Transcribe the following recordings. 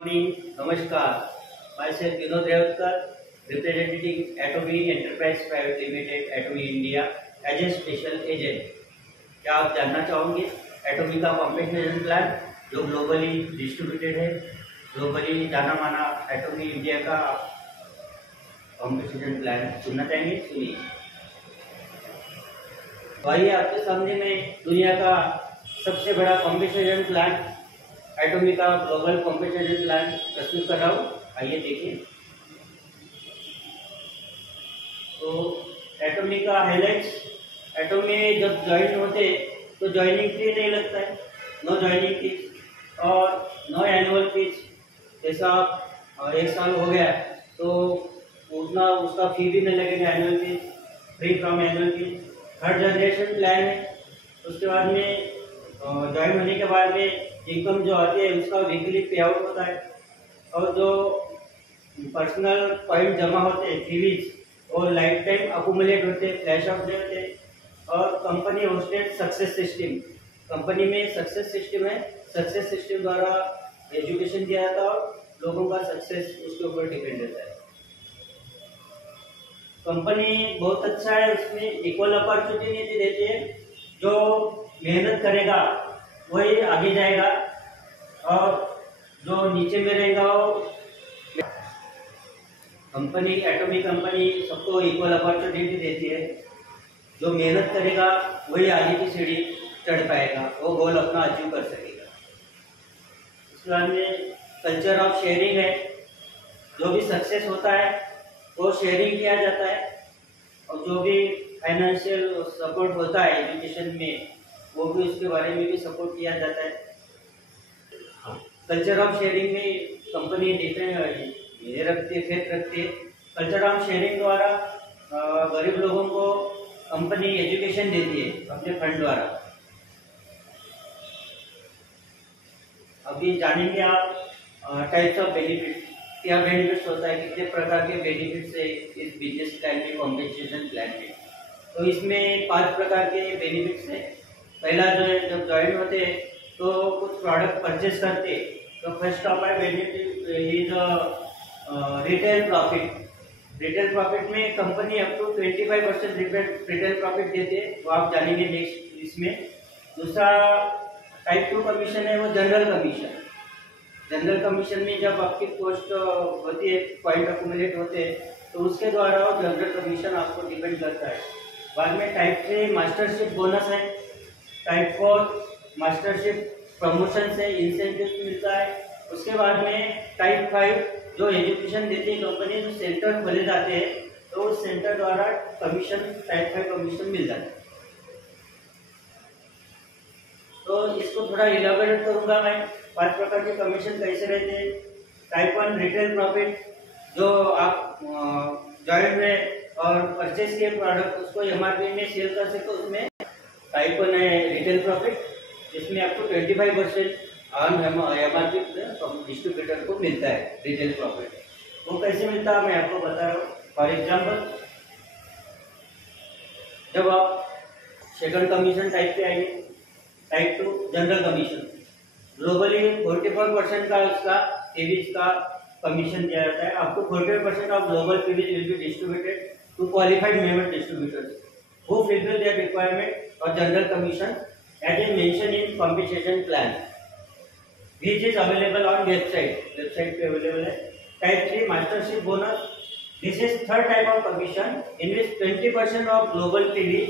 नमस्कार, myself Vinod Revkar, representing Atomy Enterprise Private Limited, Atomy India, as a special agent। क्या आप जानना चाहोगे एटोमी का कॉम्पेन्सेशन प्लान जो ग्लोबली डिस्ट्रीब्यूटेड है, ग्लोबली जाना माना एटोमी इंडिया का कॉम्पेन्सेशन प्लान सुनना चाहेंगे? सुनिए। तो आइए आपके सामने मैं दुनिया का सबसे बड़ा कॉम्पेन्सेशन प्लान एटोमी का ग्लोबल कॉम्पेन्सेशन प्लान प्रस्तुत कर रहा हूँ। आइए देखिए। तो एटोमी का हाइलाइट्स, एटोमी जब ज्वाइन होते तो ज्वाइनिंग फी नहीं लगता है, नो ज्वाइनिंग फीस और नो एनुअल फीस। जैसा एक साल हो गया तो उतना उसका फी भी नहीं लगेगा, annual fees, free from annual fees. Third generation plan है। उसके बाद में ज्वाइन होने के बाद में इनकम जो आती है उसका वीकली पे आउट होता है और जो पर्सनल पॉइंट जमा होते हैं फीस और लाइफ टाइम अकुमुलेट होते हैं, फ्लैश आउट होते हैं। और company hosted success system, company में सक्सेस सिस्टम है, सक्सेस सिस्टम द्वारा एजुकेशन दिया जाता है और लोगों का सक्सेस उसके ऊपर डिपेंड रहता है। कंपनी बहुत अच्छा है, उसमें इक्वल अपॉर्चुनिटी देती है। जो मेहनत करेगा वही आगे जाएगा और जो नीचे में रहेगा वो कंपनी, एटोमी कंपनी सबको इक्वल अपॉर्चुनिटी देती है। जो मेहनत करेगा वही आगे की सीढ़ी चढ़ पाएगा, वो गोल अपना अचीव कर सकेगा। इसके बाद में कल्चर ऑफ शेयरिंग है। जो भी सक्सेस होता है वो शेयरिंग किया जाता है और जो भी फाइनेंशियल सपोर्ट होता है एजुकेशन में वो भी उसके बारे में भी सपोर्ट किया जाता है। कल्चर ऑफ शेयरिंग में कंपनी ये रखती है, फेथ रखती है। कल्चर ऑफ शेयरिंग द्वारा गरीब लोगों को कंपनी एजुकेशन देती है अपने फंड द्वारा। अभी जानेंगे आप टाइप्स ऑफ बेनिफिट, क्या बेनिफिट्स होता है, कितने प्रकार के बेनिफिट्स है इस बिजनेस प्लान में, कॉम्पेन्सेशन प्लान में। तो इसमें 5 प्रकार के बेनिफिट्स है। पहला जो है, जब ज्वाइन होते हैं तो कुछ प्रोडक्ट परचेज करते तो first of all benefit is retail profit. Retail profit में company up to 25% retail profit देते हैं, वो आप जानेंगे नेक्स्ट इसमें। दूसरा टाइप 2 कमीशन है, वो जनरल कमीशन। जनरल कमीशन में जब आपकी पोस्ट होती है, पॉइंट अकुमुलेट होते हैं तो उसके द्वारा वो जनरल कमीशन आपको डिपेंड करता है। बाद में टाइप 3 मास्टरशिप बोनस है। टाइप 4 मास्टरशिप प्रमोशन से इंसेंटिव मिलता है। उसके बाद में टाइप 5 जो एजुकेशन देती है कंपनी, जो सेंटर खोले जाते हैं तो उस सेंटर द्वारा कमीशन, टाइप 5 कमीशन मिल जाता है। तो इसको थोड़ा इलाबोरेट करूंगा मैं, 5 प्रकार के कमीशन कैसे रहते हैं। टाइप 1 रिटेल प्रॉफिट, जो आप ज्वाइन हुए और परचेज किए प्रोडक्ट उसको एमआरपी में सेल कर सके, उसमें टाइप 1 है रिटेल प्रॉफिट, जिसमें आपको 25% ऑन एमआरपी डिस्ट्रीब्यूटर को मिलता है रिटेल प्रॉफिट। वो कैसे मिलता है मैं आपको बता रहा हूँ। फॉर एग्जाम्पल, जब आप सेकंड कमीशन टाइप पे आएंगे, टाइप 2 जनरल कमीशन, ग्लोबली 44% का उसका पीवीज का कमीशन दिया जाता है। आपको 45% of global PVs will be distributed to qualified member distributors who fulfill their requirement or general commission as is mentioned in compensation plan, which is available on website पे available है। Type 3 mastership bonus, this is third type of commission in which 20% of global PV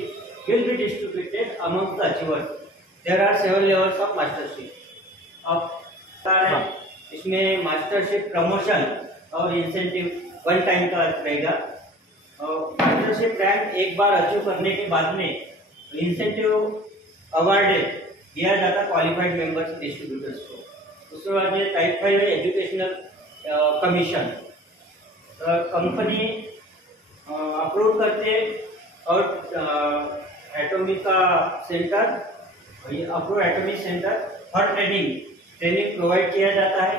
will be distributed among the achievers. There are 7 levels of mastership. अब इसमें mastership promotion और incentive 1 time का रहेगा। Mastership rank एक बार achieve करने के बाद में इंसेंटिव अवार्ड दिया जाता क्वालिफाइड मेंबर्स डिस्ट्रीब्यूटर्स को। उसके बाद में टाइप 5 है एजुकेशनल कमीशन। कंपनी अप्रूव करते और एटोमी का centre, approve Atomy centre for training provide किया जाता है।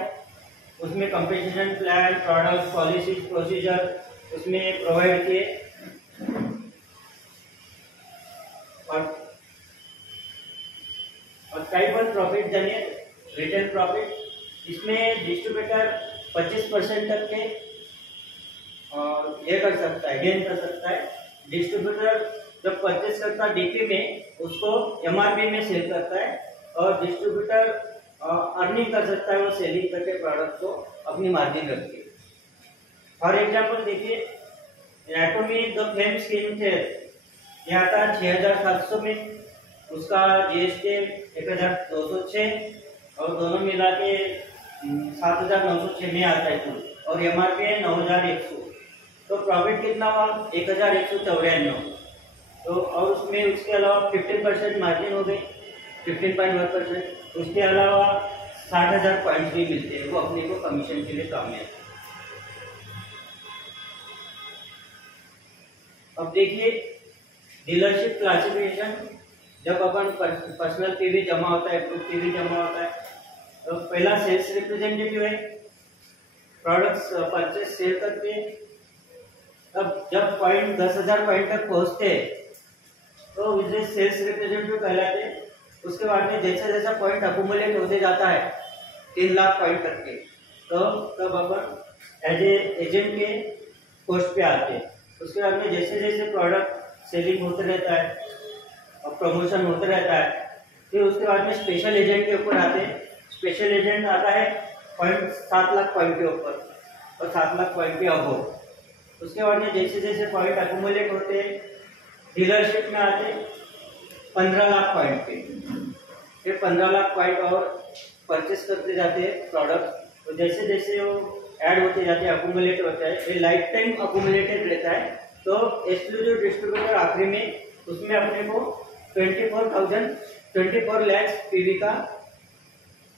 उसमें compensation plan, product, policies, procedure उसमें प्रोवाइड किए। और टाइप 1 प्रॉफिट जानिए, रिटेल प्रॉफिट। इसमें डिस्ट्रीब्यूटर 25% तक के ये कर सकता है, गेन कर सकता है। डिस्ट्रीब्यूटर जब परचेस करता है डीपी में, उसको एमआरपी में सेल करता है, और डिस्ट्रीब्यूटर अर्निंग कर सकता है वो सेलिंग करके प्रोडक्ट को अपनी मार्जिन रख के। फॉर एग्जाम्पल देखिए, Atomy the fame skin care ये आता है 6700 में, उसका जीएसटी 1206 और दोनों मिला के 7906 में आता है कुल, और एमआरपी है 9100। तो प्रॉफिट कितना हुआ 1194। तो और उसमें उसके अलावा 15% मार्जिन हो गई, 15.1%। उसके अलावा 60,000 पॉइंट्स भी मिलते हैं, वो अपने को कमीशन के लिए काम में आते हैं। अब देखिए डीलरशिप क्लासिफिकेशन, जब अपन पर्सनल पीवी जमा होता है, ग्रुप पीवी जमा होता है, तो पहला सेल्स रिप्रेजेंटेटिव है, प्रोडक्ट्स परचेस सेल करते हैं। अब जब पॉइंट 10,000 पॉइंट तक पहुंचते हैं तो इसे सेल्स रिप्रेजेंटेटिव कहलाते हैं। उसके बाद में जैसा जैसा पॉइंट अकुमुलेट होते जाता है 3 लाख पॉइंट तक के, तो तब अपन एज ए एजेंट के पोस्ट पे आते हैं। उसके बाद में जैसे जैसे प्रोडक्ट सेलिंग होते रहता है और प्रमोशन होते रहता है, फिर उसके बाद में स्पेशल एजेंट के ऊपर आते हैं। स्पेशल एजेंट आता है 7 लाख पॉइंट के ऊपर और 7 लाख पॉइंट के अबव। उसके बाद में जैसे जैसे पॉइंट अकुमुलेट होते हैं, डीलरशिप में आते 15 लाख पॉइंट पे, फिर 15 लाख पॉइंट और परचेस करते जाते हैं प्रोडक्ट। तो जैसे जैसे वो ऐड होते जाते हैं, अकुमुलेट होता है, ये लाइफ टाइम अकुमुलेटेड रहता है। तो एक्सक्लूसिव डिस्ट्रीब्यूटर आखिरी में उसमें अपने को 24 लाख पीवी का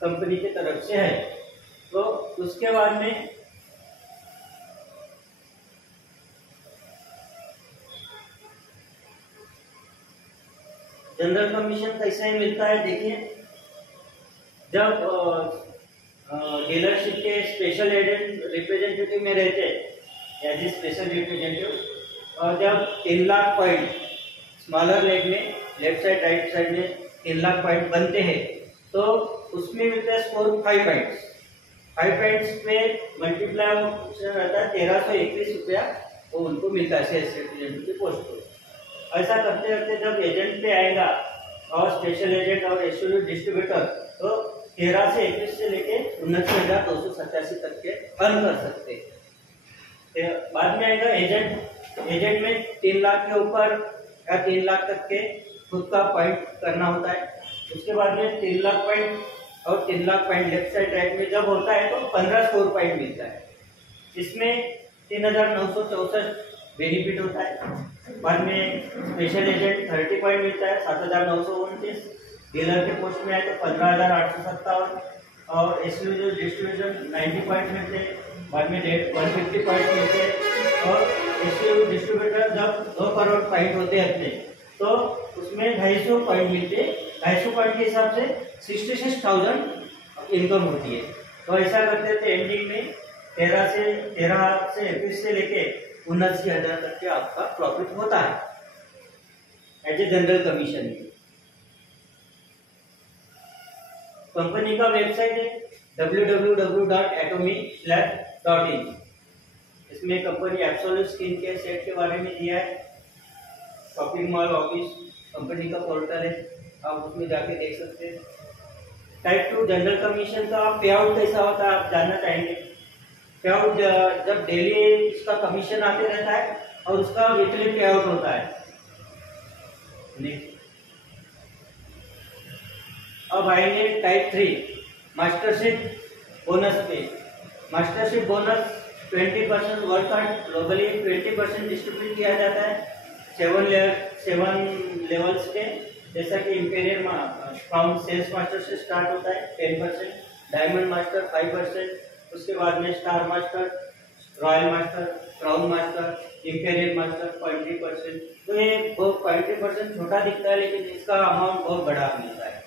कंपनी की तरफ से है। तो उसके बाद में जनरल कमीशन कैसे मिलता है देखिए, जब डीलरशिप के स्पेशल एजेंट रिप्रेजेंटेटिव में रहते हैं एज ए स्पेशल रिप्रेजेंटेटिव, और जब 3 लाख पॉइंट स्मॉलर लेग में लेफ्ट साइड राइट साइड में 3 लाख पॉइंट बनते हैं, तो उसमें मिलता है स्कोर 5 पॉइंट्स। 5 पॉइंट्स पे मल्टीप्लाई रहता है 1321 रुपया, वो उनको मिलता है सेल्स रिप्रेजेंटेटिव पोस्ट को। ऐसा करते करते जब एजेंट पे आएगा और स्पेशल एजेंट और एक्सक्लूसिव डिस्ट्रीब्यूटर, तो 13 से 21 से लेके 79,287 तक के अर्न कर सकते हैं। बाद में आएगा एजेंट। एजेंट में 3 लाख के ऊपर या 3 लाख तक के खुद का पॉइंट करना होता है। उसके बाद में 3 लाख पॉइंट और 3 lakh point left side right में जब होता है तो 15 स्कोर पॉइंट मिलता है। इसमें 3,964 बेनिफिट होता है। बाद में स्पेशल एजेंट 30 पॉइंट मिलता है 7,929। डीलर के पोस्ट में आए तो 15,857 और एक्सक्लूसिव डिस्ट्रीब्यूशन 90 पॉइंट मिलते हैं। बाद में 150 पॉइंट मिलते हैं। और एक्सक्लूसिव डिस्ट्रीब्यूटर जब 2 करोड़ पॉइंट होते हैं अपने, तो उसमें 250 पॉइंट मिलते हैं। 250 पॉइंट के हिसाब से 66,000 इनकम होती है। तो ऐसा करते थे एंडिंग में 13 से 21 से लेके 79,000 तक के आपका प्रॉफिट होता है as a general commission. Company का वेबसाइट है www.atomy.in। इसमें company absolute skin care set के बारे में दिया है। शॉपिंग मॉल ऑफिस कंपनी का पोर्टल है, आप उसमें जाके देख सकते हैं। टाइप 2 जनरल कमीशन का पे आउट कैसा होता है आप जानना चाहेंगे। पे आउट जब डेली इसका कमीशन आते रहता है और उसका वीकली पे आउट होता है। अब आएंगे टाइप 3 मास्टरशिप बोनस पे। Mastership bonus 20% work globally 20% distribute किया जाता है 7 लेवल्स के, जैसा कि इंपीरियल फ्रॉम सेल्स मास्टर से स्टार्ट होता है 10%, डायमंड मास्टर 5%, उसके बाद में star master, royal master, crown master, imperial master 20%। तो ये 20% छोटा दिखता है लेकिन इसका अमाउंट बहुत बड़ा मिलता है।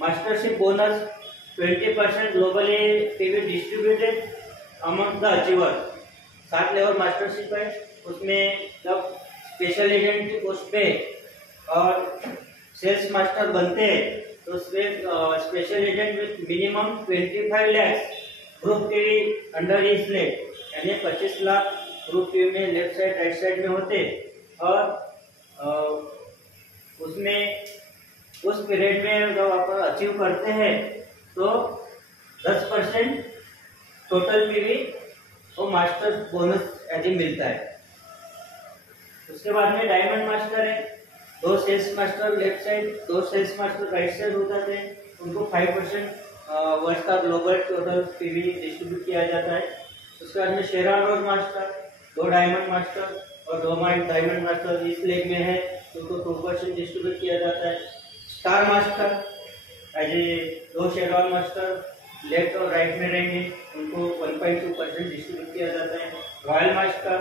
Mastership bonus 20% globally TV distributed among the achiever. 7 level mastership है, उसमें जब स्पेशल एजेंट की पोस्ट पे और सेल्स मास्टर बनते हैं तो special agent with minimum 25 lakhs group TV under his leg, यानी 25 लाख ग्रुप टीवी में लेफ्ट साइड राइट साइड में होते, और उसमें उस पीरियड में जब आप अचीव करते हैं तो 10% टोटल पीवी वो मास्टर बोनस यदि मिलता है। उसके बाद में डायमंड मास्टर है, 2 sales master left side 2 sales master right side हो जाते हैं, उनको 5% वर्ष का ग्लोबल टोटल पीवी डिस्ट्रीब्यूट किया जाता है। उसके बाद में शेरॉन रोज मास्टर, 2 डायमंड मास्टर और 2 डायमंड मास्टर इस लेग में है, उनको 2% डिस्ट्रीब्यूट किया जाता है। स्टार मास्टर एज 2 शेरॉन मास्टर लेफ्ट और राइट में रहेंगे, उनको 1.2% डिस्ट्रीब्यूट किया जाता है। रॉयल मास्टर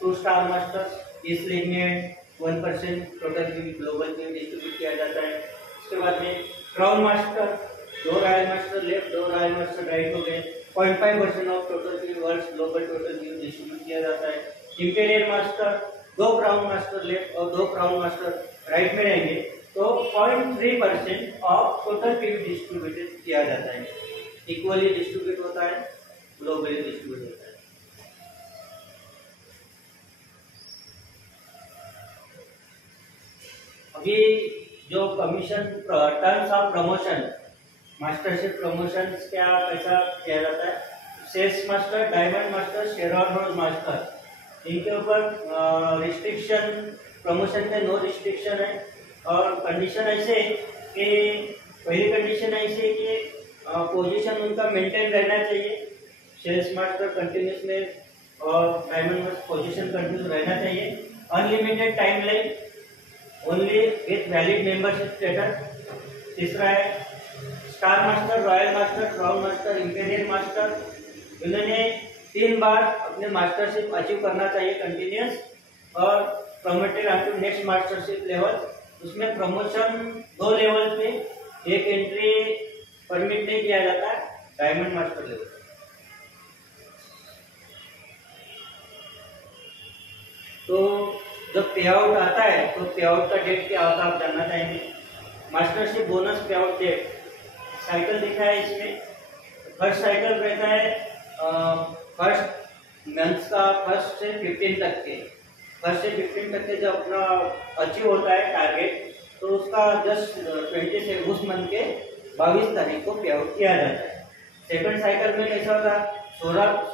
2 स्टार मास्टर्स इस लीग में 1% टोटल ग्लोबल में डिस्ट्रीब्यूट किया जाता है। उसके बाद में crown master 2 royal master left 2 royal master right हो गए, 0.5% of total world global total distribute किया जाता है। Imperial master 2 crown master left और 2 क्राउन मास्टर राइट में रहेंगे, तो 0.3% ऑफ टोटल पीवी डिस्ट्रीब्यूटेड किया जाता है, इक्वली डिस्ट्रीब्यूट होता है, ग्लोबली डिस्ट्रीब्यूट होता है। अभी जो commission terms of promotion mastership promotion क्या कैसा किया जाता है, sales master diamond master Sharon Rose master इनके ऊपर रिस्ट्रिक्शन प्रमोशन में नो रिस्ट्रिक्शन है, और कंडीशन ऐसे कि पहली कंडीशन ऐसी है कि पोजीशन उनका मेंटेन रहना चाहिए, सेल्स मास्टर कंटिन्यूस में और डायमंड मास्टर पोजीशन कंटिन्यूस रहना चाहिए, unlimited time line only with valid membership status. तीसरा है star master royal master crown master imperial master, इन्होंने 3 बार अपने मास्टरशिप अचीव करना चाहिए कंटिन्यूस और promoted up to next mastership level. उसमें प्रमोशन 2 लेवल पे एक एंट्री परमिट नहीं किया जाता है, डायमंड मास्टर लेवल। तो जब पे आउट आता है तो पे आउट का डेट क्या होता है आप जानना चाहेंगे। मास्टरशिप बोनस पे आउट डेट साइकिल दिखा है इसमें। फर्स्ट साइकिल रहता है फर्स्ट मंथ का 1 से 15 तक के, 1 से 15 तक के जब अपना अचीव होता है टारगेट तो उसका जस्ट 20 से उस मंथ के 22 तारीख को पे आउट किया जाता है। सेकंड साइकिल में कैसा होता है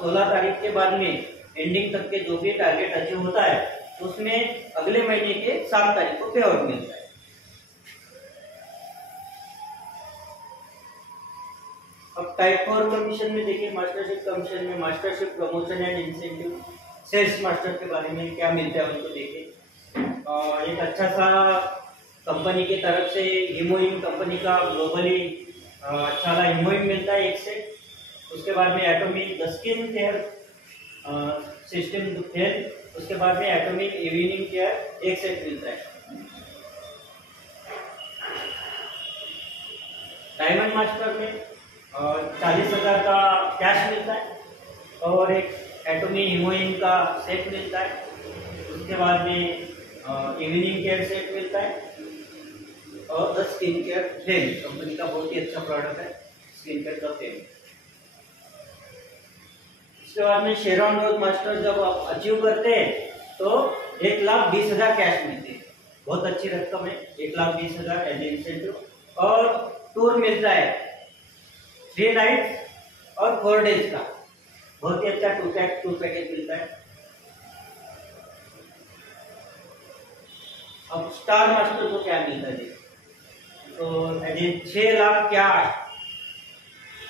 16 तारीख के बाद में एंडिंग तक के जो भी टारगेट अचीव होता है उसमें अगले महीने के 7 तारीख को पे आउट मिलता है। अब टाइप 4 कमीशन में देखिए, मास्टरशिप कमीशन में mastership promotion and incentive sales master के बारे में क्या मिलता है उनको देखिए। एक अच्छा सा कंपनी की तरफ से हिमोइन कंपनी का ग्लोबली अच्छा सा हिमोइन मिलता है एक सेट। उसके बाद में atomic the skin care system health, उसके बाद में एटॉमिक इवनिंग केयर एक सेट मिलता है। डायमंड मास्टर में 40,000 का कैश मिलता है और एक एटॉमिक हिमोइन का सेट मिलता है। उसके बाद में इवनिंग केयर सेट मिलता है और the skin care frame company का बहुत ही अच्छा प्रोडक्ट है स्किन केयर का फ्रेम। उसके बाद में शेरॉन रोज मास्टर जब आप अचीव करते हैं तो 1,20,000 कैश मिलते हैं, बहुत अच्छी रकम है 1,20,000 एज इंसेंटिव। और टूर मिलता है 3 नाइट और 4 डेज का, बहुत ही अच्छा टूर पैकेज मिलता है। अब स्टार मास्टर को क्या मिलता है तो 6 लाख कैश,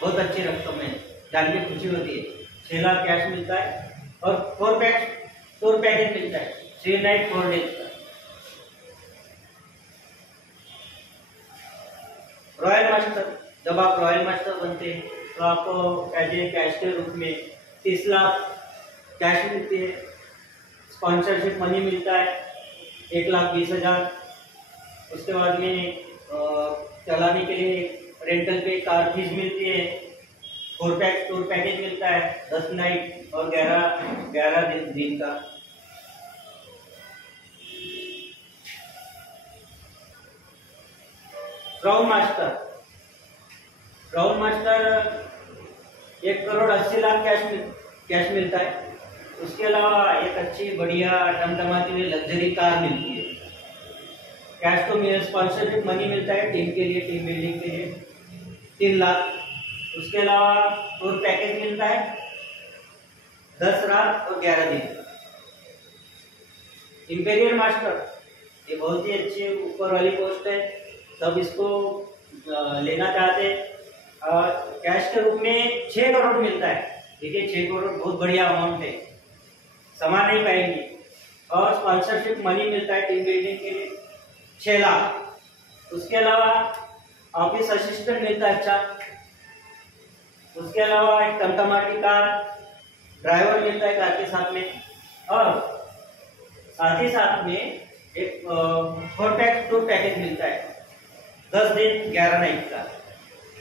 बहुत अच्छी रकम है, जान के खुशी होती है। 6 लाख कैश मिलता है और 4 पैकेज मिलता है 3 नाइट 4 डेज का। रॉयल मास्टर, जब आप रॉयल मास्टर बनते हैं तो आपको एज ए कैश के रूप में 30 लाख कैश मिलती है, स्पॉन्सरशिप मनी मिलता है 1,20,000। उसके बाद में चलाने के लिए रेंटल पे कार फीस मिलती है, 4 टूर पैकेज मिलता है 10 नाइट और 11 दिन का। क्राउन मास्टर 1,80,00,000 कैश मिलता है। उसके अलावा एक अच्छी बढ़िया टमटमाती हुई लग्जरी कार मिलती है। कैश तो स्पॉन्सरशिप मनी मिलता है टीम के लिए, टीम बिल्डिंग के लिए 3 लाख। उसके अलावा टूर पैकेज मिलता है 10 रात और 11 दिन। इंपीरियल मास्टर ये बहुत ही अच्छी ऊपर वाली पोस्ट है, सब इसको लेना चाहते हैं। कैश के रूप में 6 करोड़ मिलता है। देखिए 6 करोड़ बहुत बढ़िया अमाउंट है, समा नहीं पाएंगे। और स्पॉन्सरशिप मनी मिलता है टीम बिल्डिंग के लिए 6 लाख। उसके अलावा ऑफिस असिस्टेंट मिलता है अच्छा। उसके अलावा एक टमटमाटी कार ड्राइवर मिलता है कार के साथ में। और साथ ही साथ में एक 4 टूर पैकेज मिलता है 10 दिन 11 नाइट का।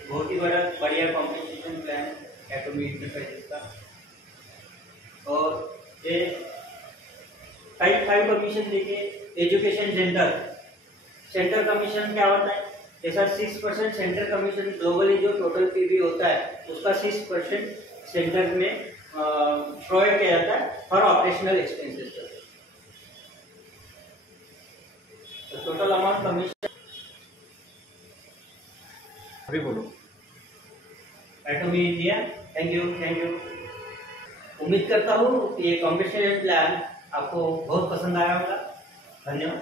बहुत ही बढ़िया कॉम्पिटिशन प्लान एटॉमी इंटरप्राइजेस का। और ये टाइप 5 कमीशन देखिए, एजुकेशन सेंटर कमीशन क्या होता है? जैसा 6% सेंटर कमीशन ग्लोबली जो टोटल पीवी होता है उसका 6% सेंटर में प्रोवाइड किया जाता है for operational expenses. Total amount commission अभी बोलो। एटॉमी इंडिया, थैंक यू। उम्मीद करता हूँ कि ये कॉम्पिटिशन प्लान आपको बहुत पसंद आया होगा। धन्यवाद।